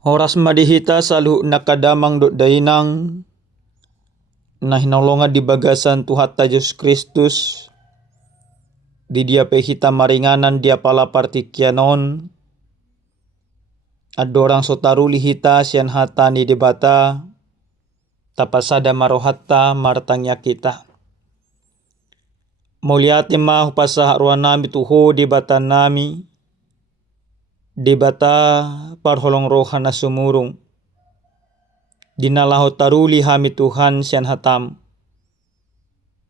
Horas madihita salu nakadamang do dainang na hinolongan di bagasan Tuhan Yesus Kristus di dia pehita maringanan dia pala partikianon adorang sotaruli hita sian hata ni debata tapasada marohatta martangnya kita muliati ma hupasa ruan nami tuho debata nami debata parholong rohana sumurung dinalaho taruli hami Tuhan sian hatam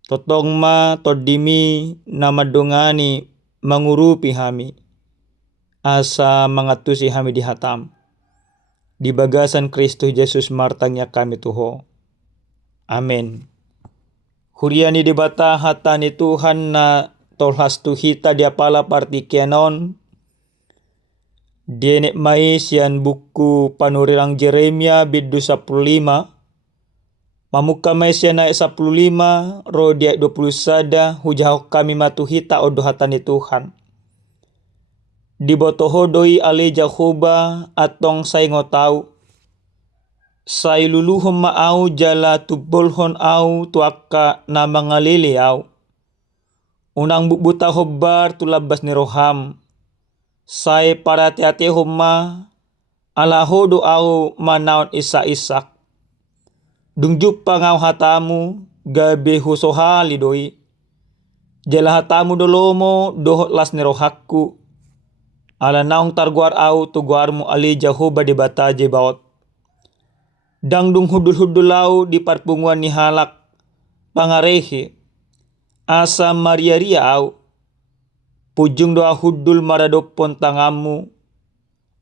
totong ma todimi nama dongani mangurupi hami asa mangatusi hami di hatam di bagasan Kristus Yesus martangnya kami tuho. Amin. Huriani debata hatani Tuhan na tolhas tuhita dia pala partikianon Dienek mai sian buku panurilang Jeremia bidu 15 mamuka mai sian ayat 15 ro dia 20 sada hujah kami matuhita odo hatani Tuhan dibotoho doi ale Jahoba atong say ngotau say luluhom maau jala tubolhon au tuaka na mangalili au unang bubuta hobar tulabas ni roham say para tiati homa ala hodo au manaon isa-isak dungjup pangau hatamu gabe husohali doi jala hatamu dolomo dohot las ni rohakku ala naung targuar au tuguarmu ali Jahoba di bataje baot dangdung hudul-hudul lau di parpunguan ni halak pangarehe asa maria-ria au pujung doa hudul maradopon tangamu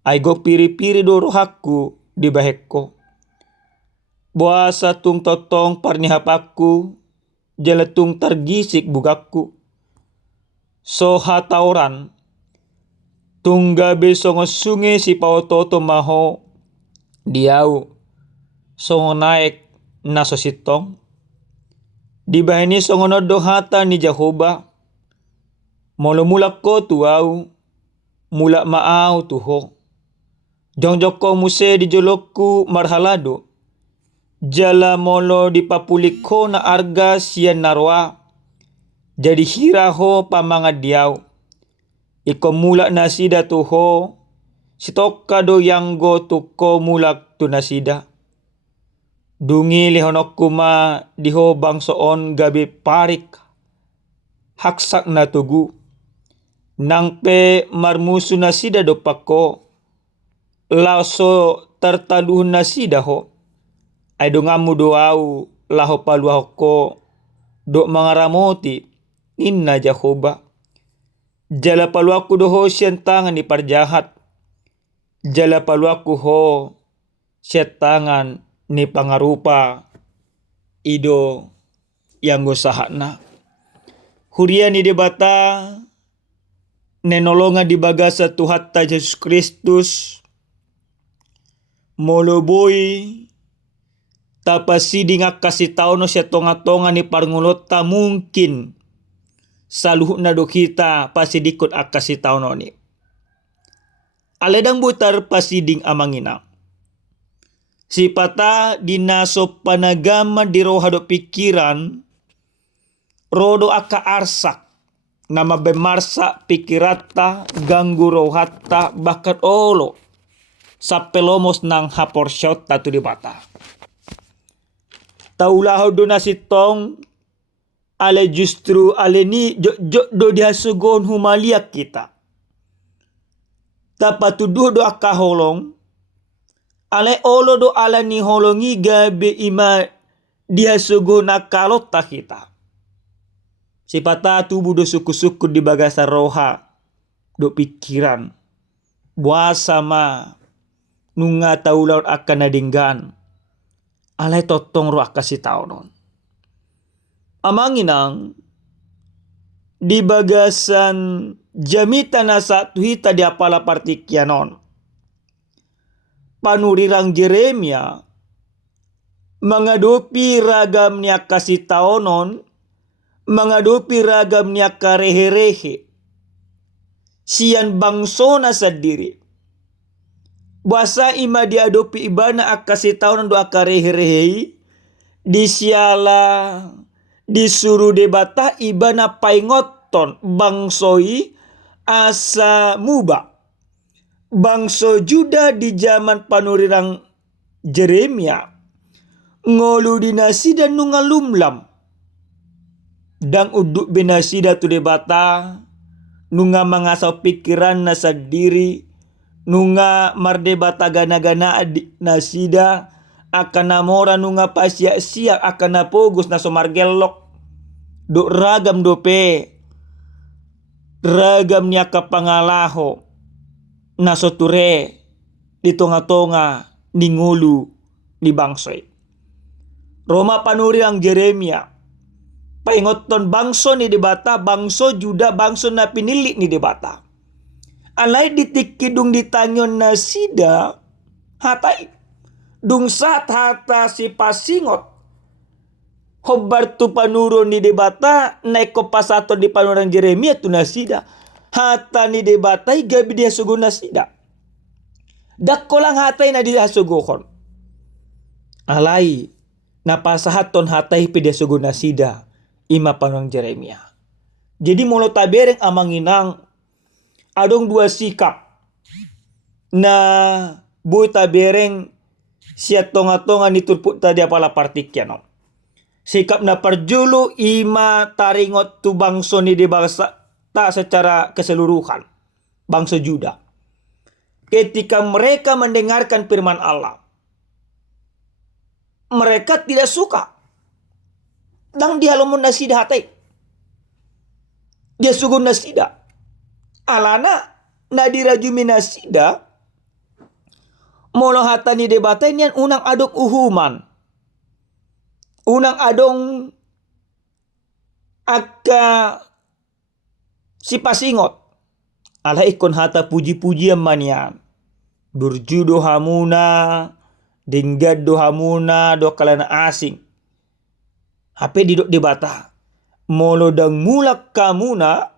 aigo piri-piri do rohakku di bahekko buasa tung totong parnihapakku jeletung targisik bugakku so hatauran tunggabe songo sunge si pautoto maho diau songo naik naso sitong di bahini songo nodo hata ni Jahoba molo mulak ko tuau mulak maau tuho jongjoko muse di jolokku marhalado jala molo di papuliko na arga sian narwa jadi hiraho pamangad diau iko mulak nasida tuho sitokado yanggo tuko mulak tu nasida dungi lihonokku ma diho bangsoon gabi parik haksak na tugu nang pe marmusu nasida do pako laso tertaluh nasida ho ay do ngamu doau laho paluah ko do mangaramoti inna Jahoba jala paluaku do ho sian tangan ni parjahat jala paluaku ho sian tangan ni pangarupa ido yang gosahana hurian ni debata nenolonga di bagasa Tuhan Yesus Kristus moloboi tapasidi nga kasih tau no siya tonga-tonga ni parngulota mungkin saluh na do kita pasidikot akasih tau no ni aledang butar pasiding amangina sipata dinaso panagama di rohado pikiran rodo aka arsak nama bemarsa pikirata ganggu rohatta bakat olo sapelomos nang haporsyot tatu di bata taulaho do nasitong ale justru ale ni do dihasugon humaliak kita tapatuduh do akaholong ale olo do ala ni holongi gabe ima dihasugon akalota kita sipata tubuh do suku-suku di bagasa roha do pikiran buasa ma nunga taulaut akan nadinggan alay totong ro akasi taunon amanginang di bagasan jamita nasa tuhita di apala partikianon panurirang Jeremia mengadopi ragam ni akasi taunon mengadopi ragam niya karehe-rehe siyan bangso na sa diri Basa ima diadopi ibana akasi tahun do akareherehei. Disiala disuruh debata ibana paingoton bangsoi asa muba. Bangso Juda di zaman panurirang Jeremia ngolu dinasida nungalumlam. Dang uduk binasida tu debata nunga mangasau pikiran nasa diri nunga mardebata gana-gana nasida akan namora nunga pasya-sia akan napogus na somargelok do ragam dope ragam niya kapangalaho na soture di tonga-tonga ni ngulu ni bangsoy. Roma panuri ang Jeremia paingoton bangso ni debata bangso Juda bangso na pinili ni debata. Alay ditikidung ditanyon na sida hatay dungsat hata si pasingot hobar tu panuro ni debata naiko pasato di panurang Jeremia tu nasida hata ni debatay gabi dia sugo nasida dakko lang hatay na dia sugohon alay napasahaton hatay pi dia sugo nasida ima panurang Jeremia. Jadi molo tabereng amanginang adong dua sikap na boy tabereng siya tonga-tonga ni turput tadi apala partikyan. Sikap na parjulu ima taringot tu bangso ni debasa ta secara keseluruhan. Bangsa Juda. Ketika mereka mendengarkan firman Allah. Mereka tidak suka. Dang dihalumun nasida hatay. Dia sugun nasida. Alana nadirajumi nasida. Molo hatani debatay niyan unang adong uhuman. Unang adong akka si pasingot. Ala ikon hata puji-pujian manian. Durjudo hamuna. Dinggad do hamuna do kalana asing. Hape didok debata. Molo dang mulak kamuna.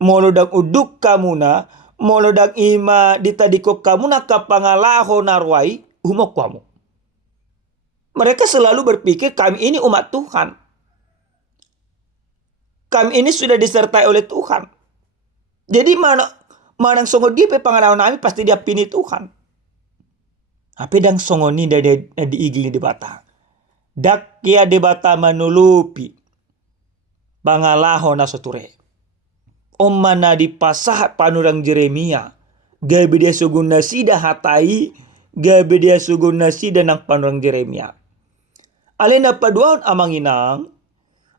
Molo dang uduk kamuna. Molo dang ima ditadikok kamuna kapangalaho narwai. Humok kamu. Mereka selalu berpikir kami ini umat Tuhan. Kami ini sudah disertai oleh Tuhan. Jadi manang songo dia pe pangalaman kami pasti dia pini Tuhan. Apa dang songo ni diigli debata. Dak kia debata manulupi pangalaho na soture. Omana di pasah panurang Jeremia. Gabi dia sugun nasida hatai. Gabi dia sugun nasida ng panurang Jeremia. Alena paduan amanginang.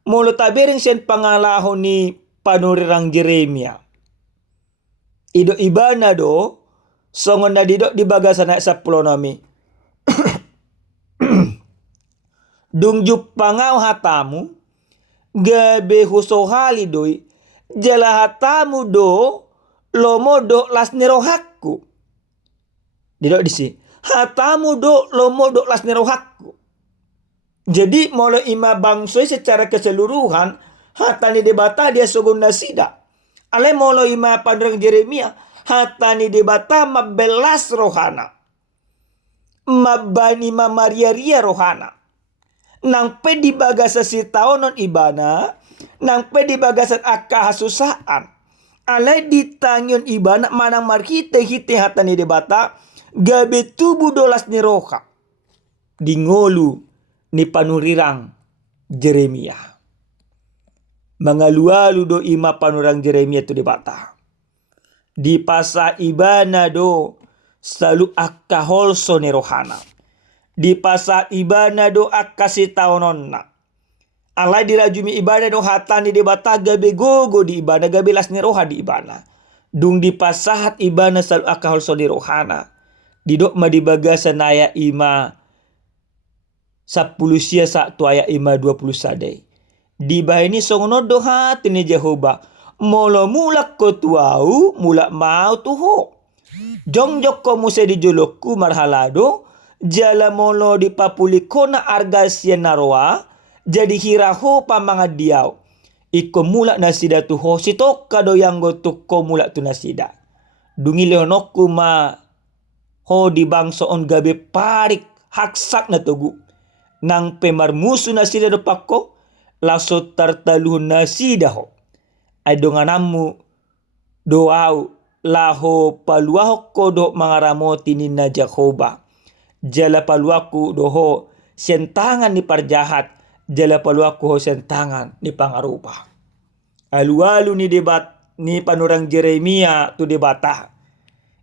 Molo tabereng sen pangalaho ni panurirang Jeremia. Ido ibana do. Songon na didok di bagasan na sa pulonami. Dungjup pangaw hatamu. Gabe husohali doy. Jala hatamu do. Lomo do las nirohakku. Didok disi. Hatamu do lomo do las nirohakku. Jadi molo ima bangsoy secara keseluruhan. Hatani debata dia sugun nasida. Ale molo ima pandrang Jeremia. Hatani debata mabelas rohana. Mabani mamaria-ria rohana. Nang pedi bagasa si taonon ibana. Nang pedi bagasan akahasusaan. Alay ditangyon ibana manang marhite-hite hatani debata. Gabe tubuh dolas ni roha. Dingolu ni panurirang Jeremia. Mangalualu do ima panurang Jeremia tu debata. Di pasa ibana do selalu akaholso ni rohana. Di pasa ibana do akasi taononna. Alay dirajumi ibana do hatani debata gabe gogo di ibana gabe las ni roha di ibana. Dung di pasahat ibana selalu akaholso ni rohana. Didok madibagasan aya ima 10 sia sak tu aya ima 20 sadai. Di bahini songono doha tini Jehovah. Molo mulak ko tuau mulak mau tuho. Jong joko muse di jolokku marhalado. Jala molo di papulikona arga naroa. Jadi hiraho pamangad diaw. Iko mulak nasida tuho. Sitok kado yang gotuk ko mulak tu nasida. Dungi leonokku ma ho di bangsa on gabe parik haksak na tugu nang pemarmusu na sida do pakko laso tartaluhun na sida ho ay donganamu doau laho paluaho ko do mangaramoti ni na Jakoba jala paluaku doho sentangan ni parjahat jala paluaku ho sentangan ni pangarupa alu-alu ni debat ni panurang Jeremia tu debata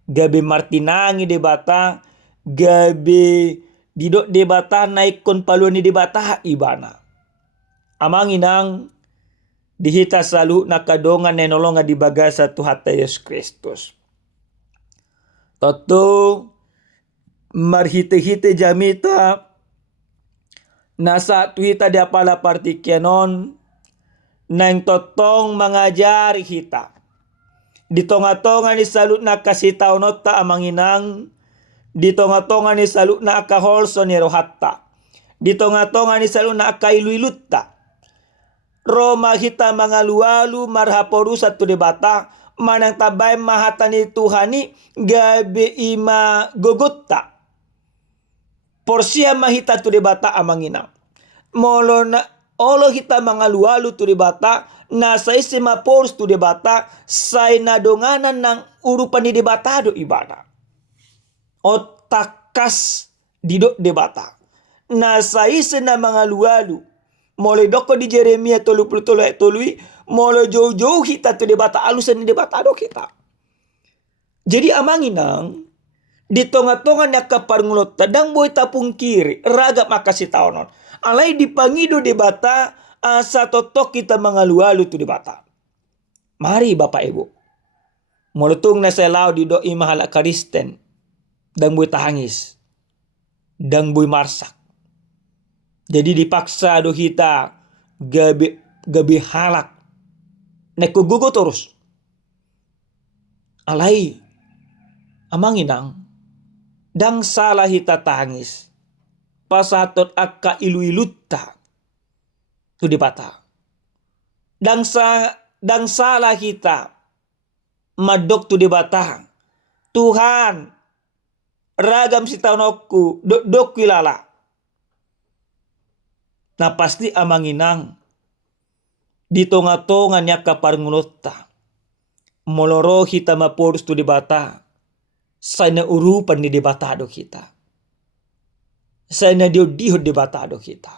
gabe martinangi debata gabe didok debata naik kon paluan ni debata ibana amanginang dihita salu nakadongan nenolonga di bagasa tu hatta Yesus Kristus. Toto marhite-hite jamita nasa tuhita di apala partikyanon nang totong mangajari hita. Di tonga-tonga ni salut na kasitaw nota amanginang di tonga-tonga ni salut na akaholso ni rohatta. Di tonga-tonga ni salut na akailuilutta. Roma hita mga lualu marhaporu satu debata manang tabay mahatani Tuhani gabe ima gogota porsia mahita tu debata amangina molo na olo hita mga lualu tu debata na sa isima pors tu debata say nadonganan ng urupan di debata do ibada otakas didok debata na sa isina mga lualu mulai doko di Jeremia tolui mulai jauh-jauh kita tu debata alusan di debata do kita. Jadi amanginang di tonga-tonga na kaparngulot tadang boy tapung kiri raga makasih taonon. Alai dipangido debata asa totok kita mangalu-alu tu debata. Mari Bapak Ibu. Mulutung na selaw di doi mahala Kristen dang boy tahangis dang boy marsak. Jadi dipaksa do kita gabi halak nekugugo terus. Alai amanginang dang salah hita tangis pasatot akka ilu-ilutta tu dibata. Dang salah kita madok tu dibata. Tuhan ragam si taunokku dok kilala. Na pasti amanginang di tonga-tonga niya kaparngulota moloro hita mapurus tu debata sa na urupan ni debata do kita sa na diod debata do kita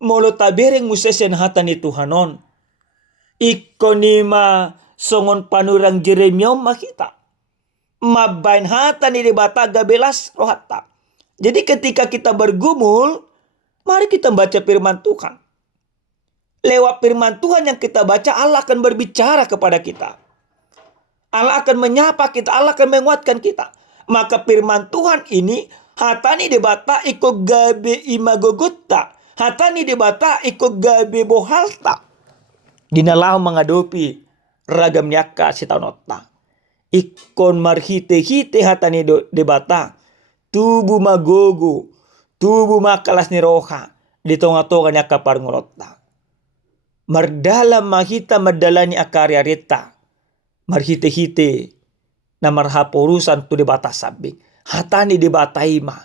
molo tabereng musesen hata ni Tuhanon ikonima songon panurang Jeremia makita mabain hata ni debata gabelas rohata. Jadi ketika kita bergumul, mari kita baca firman Tuhan. Lewat firman Tuhan yang kita baca, Allah akan berbicara kepada kita. Allah akan menyapa kita, Allah akan menguatkan kita. Maka firman Tuhan ini, hatani debata iko gabe imagogutta. Hatani debata iko gabe bohalta. Dinalau mengadopi ragam nyaka sitanota. Ikon marhite-hite hatani debata. Tubuh magogo, tubuh makalas ni roha, di tonga-tonga niya kaparngulota. Mardalam mahita madalani akarya rita, marhite-hite na marhaporusan tu debata sabing. Hatani debata ima,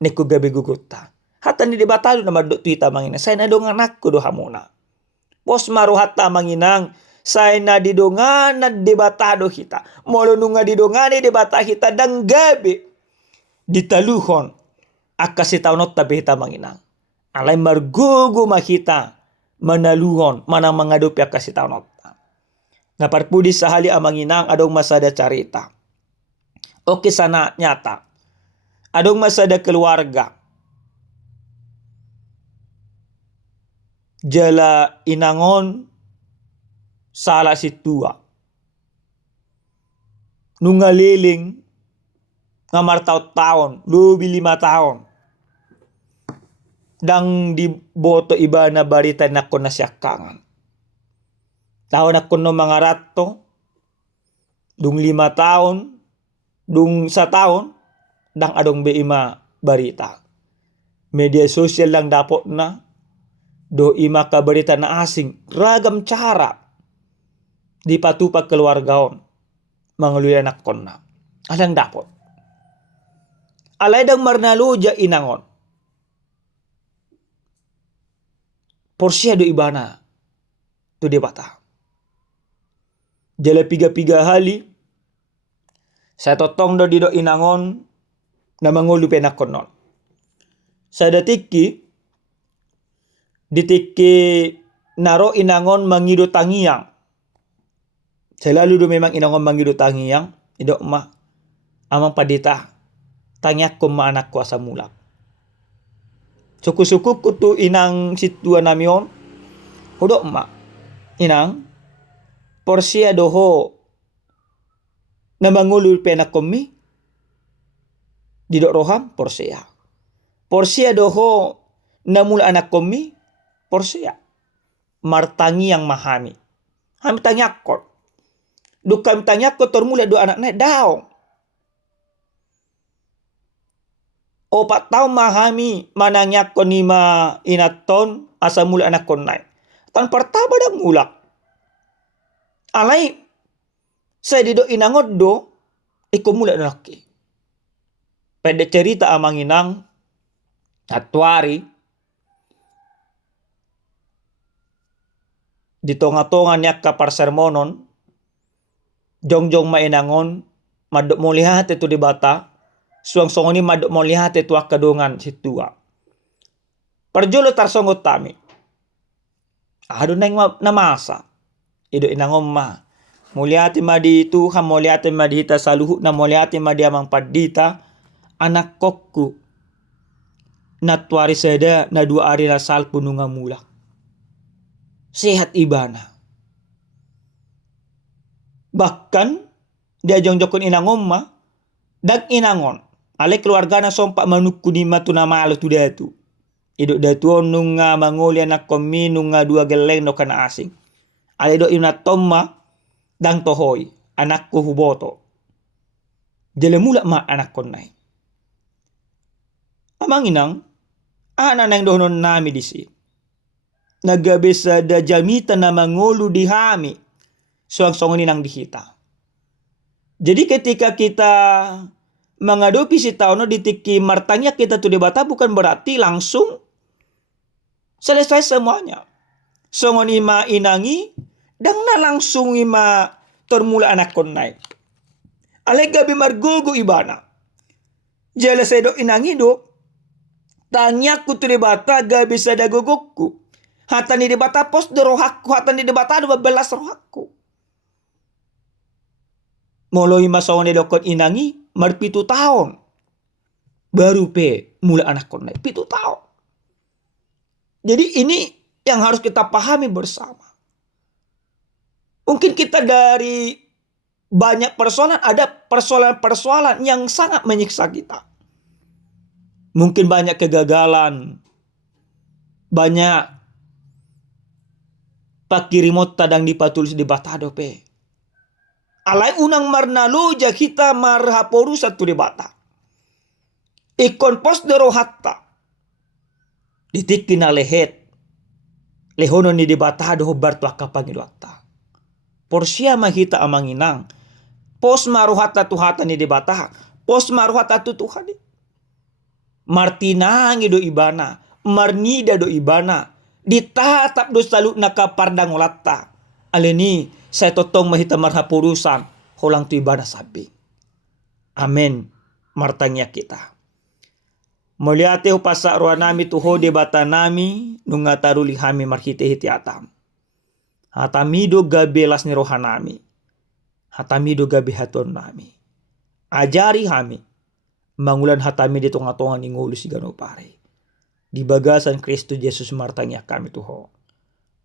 neku gabi guguta. Hatani debata lu na madok tuita mangina, saya na dongan aku do hamuna. Bos maru hata manginang, saya na didongan na debata do kita. Molo nunga didongani debata kita dang gabi. Ditaluhon akasi taunot tabi hita manginang. Alay margugo makita manaluhon manang mangadupi akasi taunot. Naparpudi sahali amanginang adong masada carita. Oke sana nyata. Adong masada keluarga. Jala inangon salah si tua. Nungaliling ngamar taon, lebih 5 tahun. Dang di boto iba na barita na ko na syakangan. Tahun ako no mga rato, dung 5 tahun, dung 1 tahun, dang adong beima barita. Media sosial lang dapot na, do ima ka barita na asing, ragam cara, di patupak keluargaon, mangaluyan akon na. Alang dapot. Alay dang marnaluja inangon. Porsia do ibana tu debata. Jala piga-piga hali. Saya totong do dido inangon na mangulu penakon non. Saya datiki ditiki naro inangon mangido tangiang. Selalu do memang inangon mangido tangiang. Ido ma amang padita tangiak ko ma anak ko asa mulak. Suku-suku kutu inang situa namion. Hudo ma inang porsia doho na mangulu penak komi didok roham porsia. Porsia doho na mula anak komi porsia. Martangi yang mahami. Ham tanyakot. Dukam tanyakot termula do anak naik daong. Opat tahun mahami manangyak ko ni ma inaton asa mula anak ko naik. Tan pertama dah mulak. Alai saya didok inangot do iko mula laki. Pada cerita amang inang atwari di tonga-tonga nyak kapar sermonon jong-jong mainangon madok mo lihat itu di bata suang-suang ni madok mo lihat itu akadongan situa. Perjolo tarsongot tami. Ado nang namasa. Ido inangom ma. Muliati madi Tuhan, muliati madi hita saluhu na muliati madi amang padita anak kokku. Natwari seda na 2 hari na salpo nunga mula. Sehat ibana. Bahkan dia jongjokon inangom ma dag inangon. Ale keluarga na sompak manukku di matu na malo tu datu. Ido datu nunga mangoli anak komi nunga 2 geleng no kana asing. Ale do ina tomma dang tohoi anakku huboto. Jele mula ma anak konai. Amang inang ana nang donon nami disi. Nagabesa da jamita na mangolu dihami. Suang-suang ninang dihita. Jadi ketika kita menghadapi si tahun ditiki martanya kita tu debata bukan berarti langsung selesai semuanya. Songon ima inangi dang na langsung ima termula anak konai. Alega bimargogo ibana. Jala sedo inangi do tanya ku tu debata ga bisa dagogokku. Hata ni debata pos derohakku, hata ni debata 12 rohakku. Moloi masongon dokon inangi marpitu tahun. Baru pe mula anak konai 7 tahun. Jadi ini yang harus kita pahami bersama. Mungkin kita dari banyak persoalan ada persoalan-persoalan yang sangat menyiksa kita. Mungkin banyak kegagalan. Banyak pakirimot tadang dipatulis di batado pe. Alai unang marnaluja kita marhaporu satu di bata. Ikon pos dero hatta. Ditikina lehet. Lehono ni di bata do bartu akapangido atta. Porsia mahita amang inang. Pos maruhata tuhata ni di bata. Pos maruhata tu tuhani. Martinang do ibana. Marnida do ibana. Ditatap do salut nakapardang olatta. Aleni saya totong mahita marhapurusan holang tu ibadah sabi. Amen. Martanya kita. Meliate upasa roa nami tuho de bata nami nunga taruli hami marhite hiti atam. Hatamido gabelas ni rohanami. Hatamido gabe haton nami. Ajari hami mangulan hatami di tonga-tonga ni ngulu si ganopare. Di bagasan Kristus Yesus martanya kami tuho.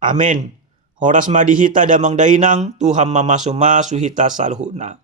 Amen. Horas madihita damang dainang Tuhan mamasu-masu hita salhuna.